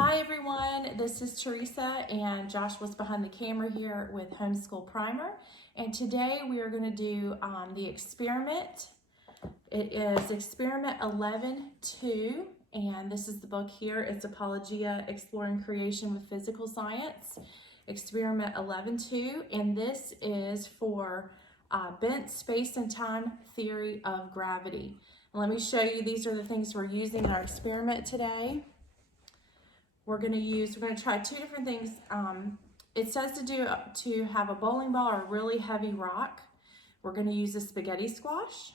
Hi everyone, this is Teresa and Josh was behind the camera here with Homeschool Primer, and today we are going to do the experiment. It is experiment 11-2, and this is the book here. It's Apologia, Exploring Creation with Physical Science, experiment 11-2, and this is for bent space and time theory of gravity. And let me show you, these are the things we're using in our experiment today. We're going to try two different things. It says to have a bowling ball or a really heavy rock. We're going to use a spaghetti squash.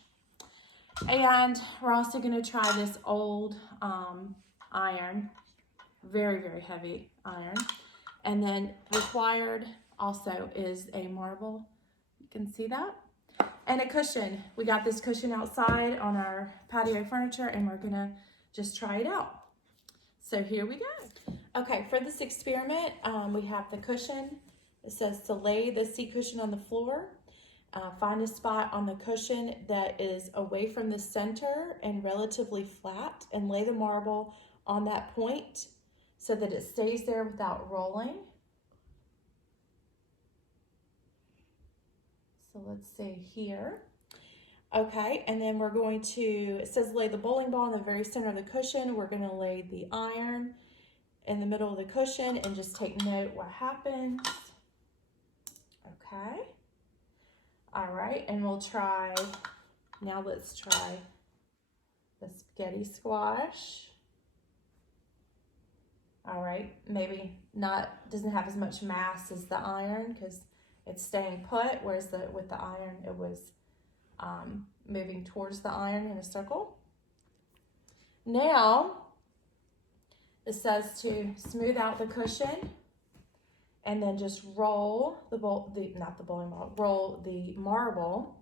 And we're also going to try this old iron, very, very heavy iron. And then required also is a marble. You can see that. And a cushion. We got this cushion outside on our patio furniture, and we're going to just try it out. So here we go. Okay, for this experiment, we have the cushion. It says to lay the seat cushion on the floor. Find a spot on the cushion that is away from the center and relatively flat, and lay the marble on that point so that it stays there without rolling. So let's see here. Okay, and then we're going to, it says lay the bowling ball in the very center of the cushion. We're going to lay the iron in the middle of the cushion and just take note what happens. Okay. All right, and we'll try, now let's try the spaghetti squash. All right, maybe doesn't have as much mass as the iron because it's staying put, whereas with the iron, it was moving towards the iron in a circle. Now, it says to smooth out the cushion and then just roll roll the marble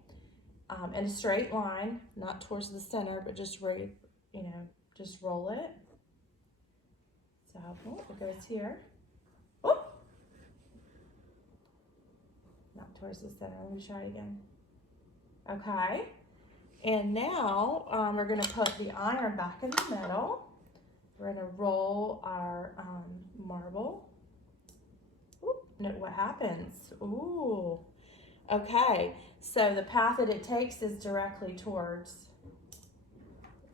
in a straight line, not towards the center, but just just roll it. So it goes here. Oh, not towards the center. Let me try it again. Okay, and now we're going to put the iron back in the middle. We're going to roll our marble. Ooh, note what happens. Ooh. Okay, so the path that it takes is directly towards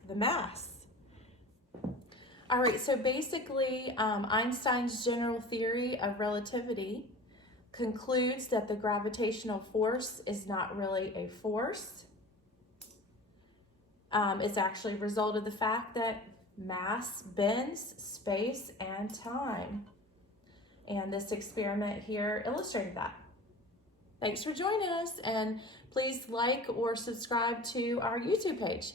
the mass. All right, so basically Einstein's general theory of relativity concludes that the gravitational force is not really a force. It's actually a result of the fact that mass bends space and time. And this experiment here illustrated that. Thanks for joining us, and please like or subscribe to our YouTube page.